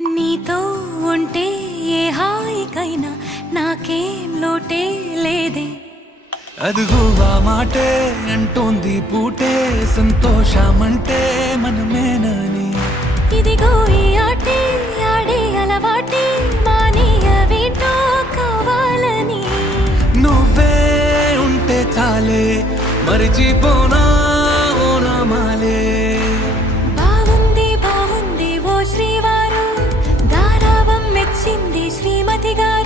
నీతో ఉంటే ఏ హాయికైనా నాకేం లోటే లేదే. అదుగు ఆ మాటే అంటోంది పూటే సంతోషమంటే మనమేనని. ఇదిగో ఈ ఆటే ఆడే అలవాటే మానేయవేంటో కావాలని. నువ్వే ఉంటే చాలే మరిచిపోనా ఓనమాలే. బాగుంది బాగుంది ఓ శ్రీవారు, గారాబం మెచ్చింది శ్రీమతి గారు.